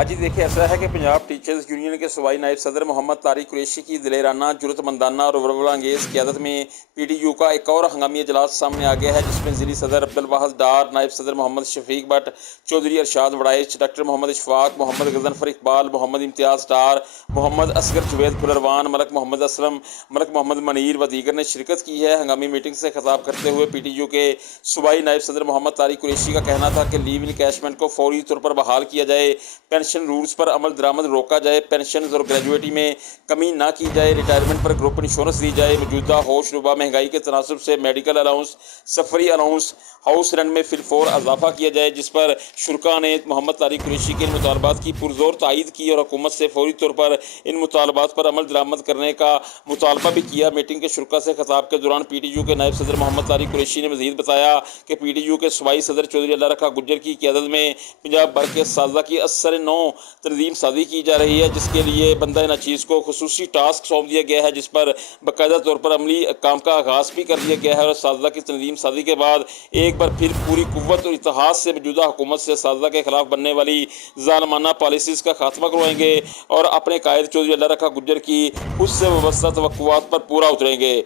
آج ہی دیکھیں ایسا ہے کہ پنجاب ٹیچرز یونین کے صوبائی نائب صدر محمد طارق قریشی کی دلیرانہ جرأت مندانہ اور ولولہ انگیز قیادت میں پی ٹی یو کا ایک اور ہنگامی اجلاس سامنے آ گیا ہے، جس میں ضلعی صدر عبدالواحد ڈار، نائب صدر محمد شفیق بٹ، چودھری ارشاد وڑائچ، ڈاکٹر محمد اشفاق، محمد غضنفر اقبال، محمد امتیاز ڈار، محمد اصغر جوید پھلروان، ملک محمد اسلم، ملک محمد منیر و دیگر نے شرکت کی ہے۔ ہنگامی میٹنگ سے خطاب کرتے ہوئے پی ٹی یو کے صوبائی نائب صدر محمد طارق قریشی کا کہنا تھا کہ لیو انکیشمنٹ کو فوری طور پر بحال کیا جائے، پینشن رولز پر عمل درآمد روکا جائے، پینشنز اور گریجویٹی میں کمی نہ کی جائے، ریٹائرمنٹ پر گروپ انشورنس دی جائے، موجودہ ہوش ربا مہنگائی کے تناسب سے میڈیکل الاؤنس، سفری الاؤنس، ہاؤس رینٹ میں فی الفور اضافہ کیا جائے، جس پر شرکاء نے محمد طارق قریشی کے ان مطالبات کی پرزور تائید کی اور حکومت سے فوری طور پر ان مطالبات پر عمل درآمد کرنے کا مطالبہ بھی کیا۔ میٹنگ کے شرکاء سے خطاب کے دوران پی ٹی یو کے نائب صدر محمد طارق قریشی نے مزید بتایا کہ پی ٹی یو کے صوبائی صدر چودھری اللہ رکھا گجر کی قیادت میں پنجاب بھر کے اساتذہ کی اثر نو تنظیم سازی کی جا رہی ہے، جس کے لیے بندہ ناچیز کو خصوصی ٹاسک سونپ دیا گیا ہے، جس پر باقاعدہ طور پر عملی کام کا آغاز بھی کر دیا گیا ہے اور اساتذہ کی تنظیم سازی کے بعد ایک بار پھر پوری قوت اور اتحاد سے موجودہ حکومت سے اساتذہ کے خلاف بننے والی ظالمانہ پالیسیز کا خاتمہ کروائیں گے اور اپنے قائد چودھری اللہ رکھا گجر کی اس سے وابستہ توقعات پر پورا اتریں گے۔